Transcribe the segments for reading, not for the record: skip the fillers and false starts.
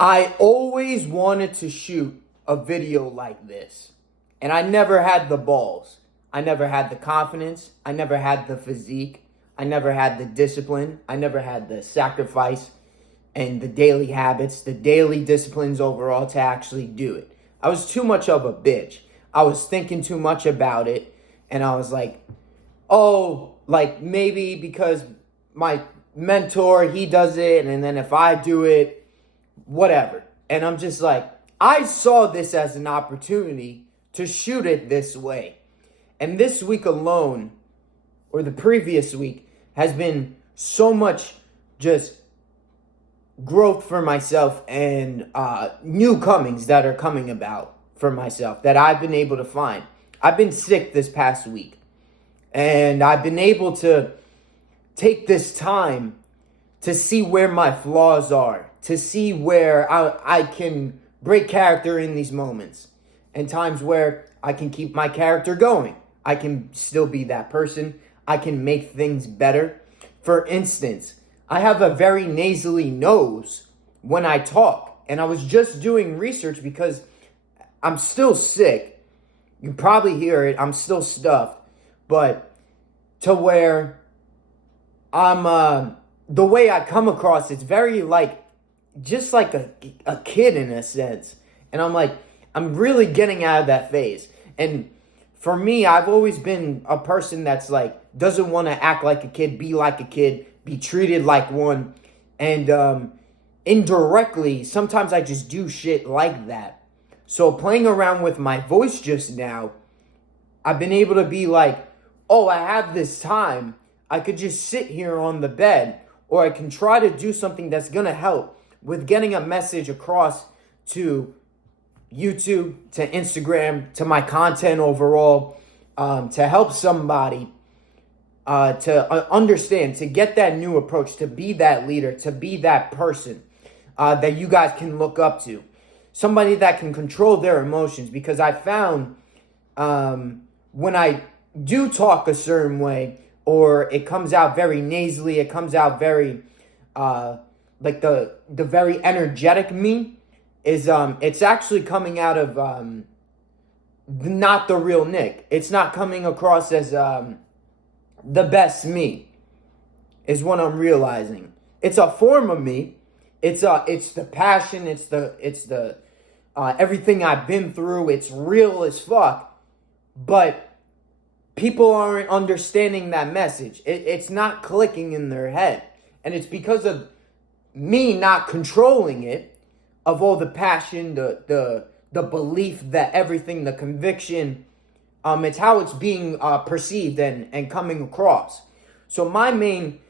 I always wanted to shoot a video like this, and I never had the balls. I never had the confidence. I never had the physique. I never had the discipline. I never had the sacrifice and the daily habits, the daily disciplines overall to actually do it. I was too much of a bitch. I was thinking too much about it, and I was like, oh, like maybe because my mentor, he does it, and then if I do it, whatever. And I'm just like, I saw this as an opportunity to shoot it this way. And this week alone, or the previous week, has been so much just growth for myself and new comings that are coming about for myself that I've been able to find. I've been sick this past week, and I've been able to take this time to see where my flaws are, to see where I can break character in these moments, and times where I can keep my character going. I can still be that person. I can make things better. For instance, I have a very nasally nose when I talk, and I was just doing research because I'm still sick. You probably hear it. I'm still stuffed, but to where I'm the way I come across, it's very like, just like a kid in a sense. And I'm like, I'm really getting out of that phase. And for me, I've always been a person that's like, doesn't want to act like a kid, be like a kid, be treated like one. And indirectly, sometimes I just do shit like that. So playing around with my voice just now, I've been able to be like, oh, I have this time. I could just sit here on the bed, or I can try to do something that's going to help with getting a message across to YouTube, to Instagram, to my content overall, to help somebody to understand, to get that new approach, to be that leader, to be that person that you guys can look up to. Somebody that can control their emotions, because I found when I do talk a certain way, or it comes out very nasally, it comes out very like the very energetic me is it's actually coming out of not the real Nick. It's not coming across as the best me, is what I'm realizing. It's a form of me. It's the passion, it's the everything I've been through. It's real as fuck. But people aren't understanding that message. It's not clicking in their head. And it's because of me not controlling it, of all the passion, the belief, that everything, the conviction. It's how it's being perceived and coming across. So my main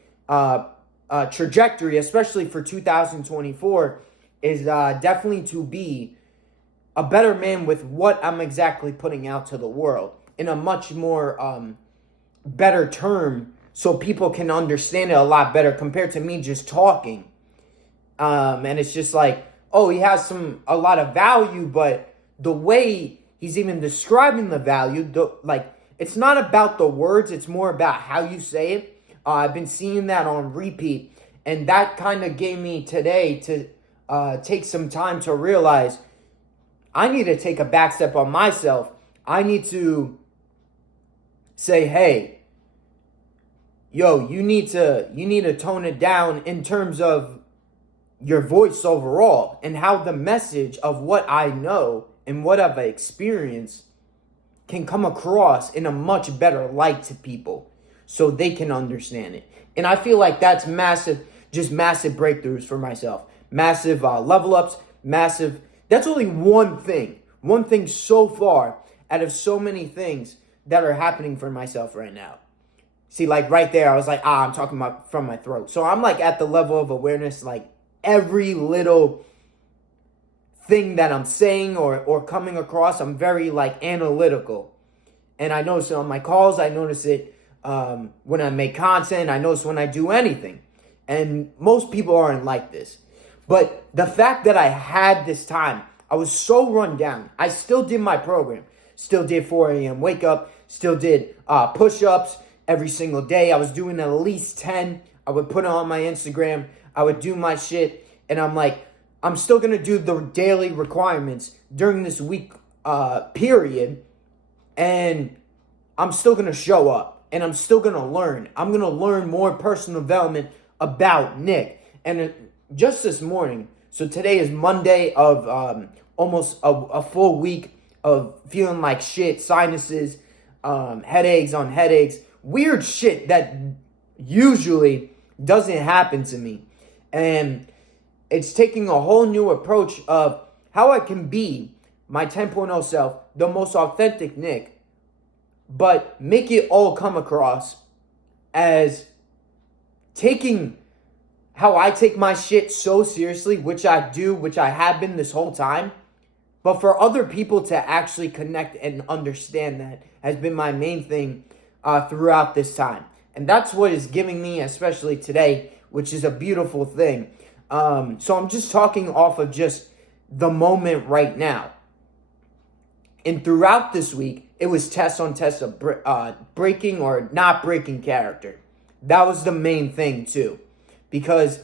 trajectory, especially for 2024, is definitely to be a better man with what I'm exactly putting out to the world in a much more better term, so people can understand it a lot better compared to me just talking. And it's just like, oh, he has a lot of value, but the way he's even describing the value, like, it's not about the words, it's more about how you say it. I've been seeing that on repeat, and that kind of gave me today to take some time to realize I need to take a back step on myself. I need to say, hey, yo, you need to tone it down in terms of your voice overall, and how the message of what I know and what I've experienced can come across in a much better light to people, so they can understand it. And I feel like that's massive, just massive breakthroughs for myself. Massive level ups, massive. That's only one thing so far out of so many things that are happening for myself right now. See, like right there, I was like, I'm talking about from my throat. So I'm like at the level of awareness, like every little thing that I'm saying or coming across, I'm very like analytical. And I notice it on my calls. I notice it when I make content. I notice when I do anything. And most people aren't like this. But the fact that I had this time, I was so run down. I still did my program. Still did 4 a.m. wake up. Still did push-ups every single day. I was doing at least 10. I would put it on my Instagram. I would do my shit. And I'm like, I'm still going to do the daily requirements during this week period, and I'm still going to show up, and I'm still going to learn. I'm going to learn more personal development about Nick. And just this morning, so today is Monday of almost a full week of feeling like shit, sinuses, headaches on headaches, weird shit that usually doesn't happen to me. And it's taking a whole new approach of how I can be my 10.0 self, the most authentic Nick, but make it all come across as taking how I take my shit so seriously, which I do, which I have been this whole time. But for other people to actually connect and understand that has been my main thing throughout this time. And that's what is giving me, especially today, which is a beautiful thing. So I'm just talking off of just the moment right now. And throughout this week, it was test on test of breaking or not breaking character. That was the main thing too. Because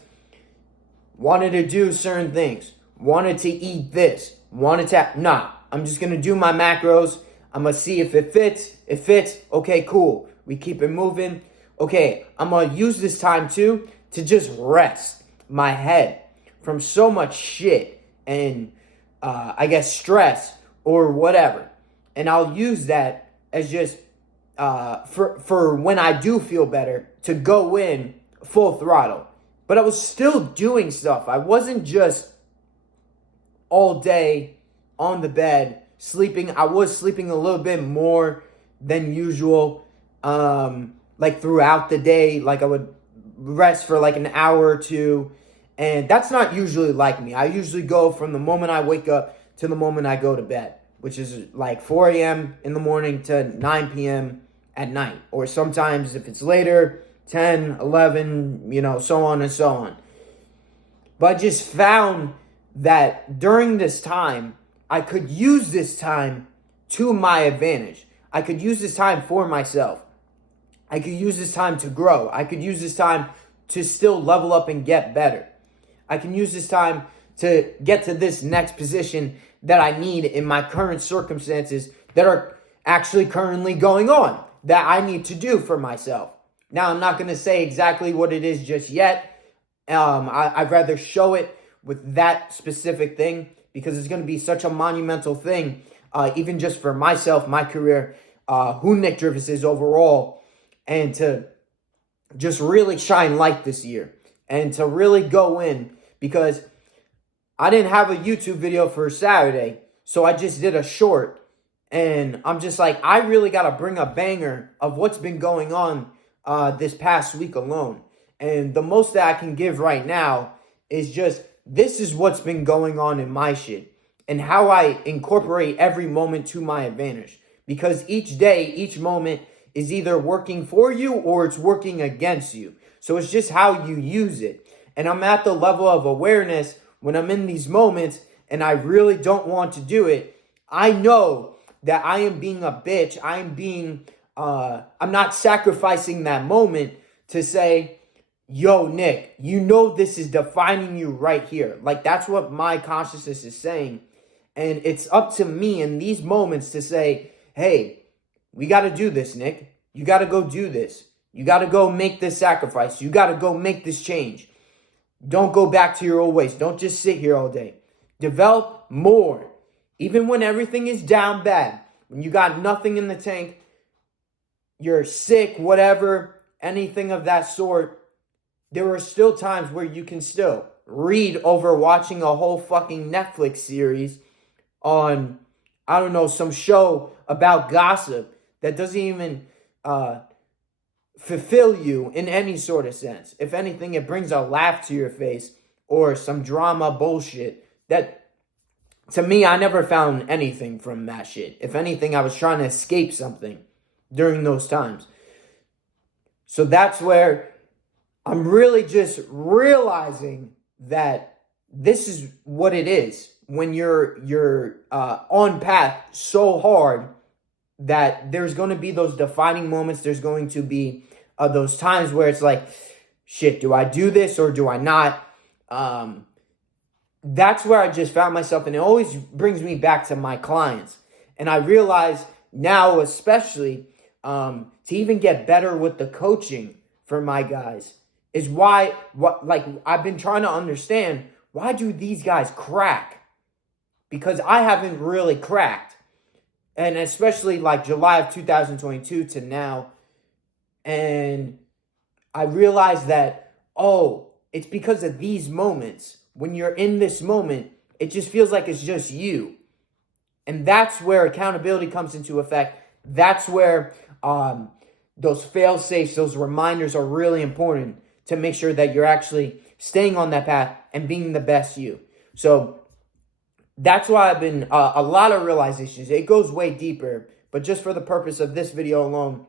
wanted to do certain things. Wanted to eat this. Wanted to... I'm just going to do my macros. I'm going to see if it fits. It fits. Okay, cool. We keep it moving. Okay, I'm going to use this time too to just rest my head from so much shit and I guess stress or whatever. And I'll use that as just for when I do feel better to go in full throttle. But I was still doing stuff. I wasn't just all day on the bed sleeping. I was sleeping a little bit more than usual. Like throughout the day, like I would rest for like an hour or two. And that's not usually like me. I usually go from the moment I wake up to the moment I go to bed, which is like 4 a.m. in the morning to 9 p.m. at night. Or sometimes if it's later, 10, 11, so on and so on. But I just found that during this time, I could use this time to my advantage. I could use this time for myself. I could use this time to grow. I could use this time to still level up and get better. I can use this time to get to this next position that I need in my current circumstances that are actually currently going on, that I need to do for myself. Now, I'm not going to say exactly what it is just yet. I'd rather show it with that specific thing because it's going to be such a monumental thing, even just for myself, my career, who Nick Drivas is overall, and to just really shine light this year and to really go in, because I didn't have a YouTube video for Saturday, so I just did a short, and I'm just like, I really got to bring a banger of what's been going on this past week alone. And the most that I can give right now is just, this is what's been going on in my shit and how I incorporate every moment to my advantage. Because each day, each moment is either working for you or it's working against you. So it's just how you use it. And I'm at the level of awareness when I'm in these moments and I really don't want to do it. I know that I am being a bitch. I am being, I'm not sacrificing that moment to say, yo, Nick, this is defining you right here. Like, that's what my consciousness is saying. And it's up to me in these moments to say, hey, we got to do this, Nick. You got to go do this. You got to go make this sacrifice. You got to go make this change. Don't go back to your old ways. Don't just sit here all day. Develop more. Even when everything is down bad, when you got nothing in the tank, you're sick, whatever, anything of that sort, there are still times where you can still read over watching a whole fucking Netflix series on, I don't know, some show about gossip that doesn't even fulfill you in any sort of sense. If anything, it brings a laugh to your face or some drama bullshit that, to me, I never found anything from that shit. If anything, I was trying to escape something during those times. So that's where I'm really just realizing that this is what it is when you're on path so hard that there's going to be those defining moments. There's going to be those times where it's like, shit, do I do this or do I not? that's where I just found myself, and it always brings me back to my clients. And I realize now, especially, to even get better with the coaching for my guys is like I've been trying to understand, why do these guys crack? Because I haven't really cracked. And especially like July of 2022 to now. And I realized that, oh, it's because of these moments. When you're in this moment, it just feels like it's just you. And that's where accountability comes into effect. That's where those fail safes, those reminders are really important to make sure that you're actually staying on that path and being the best you. So that's why I've been a lot of realizations. It goes way deeper, but just for the purpose of this video alone,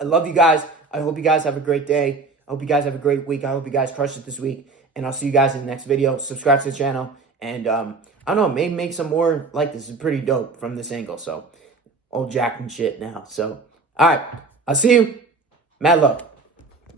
I love you guys. I hope you guys have a great day. I hope you guys have a great week. I hope you guys crush it this week. And I'll see you guys in the next video. Subscribe to the channel. And I don't know, maybe make some more like this. Is pretty dope from this angle. So, old Jack and shit now. So, all right. I'll see you. Mad love.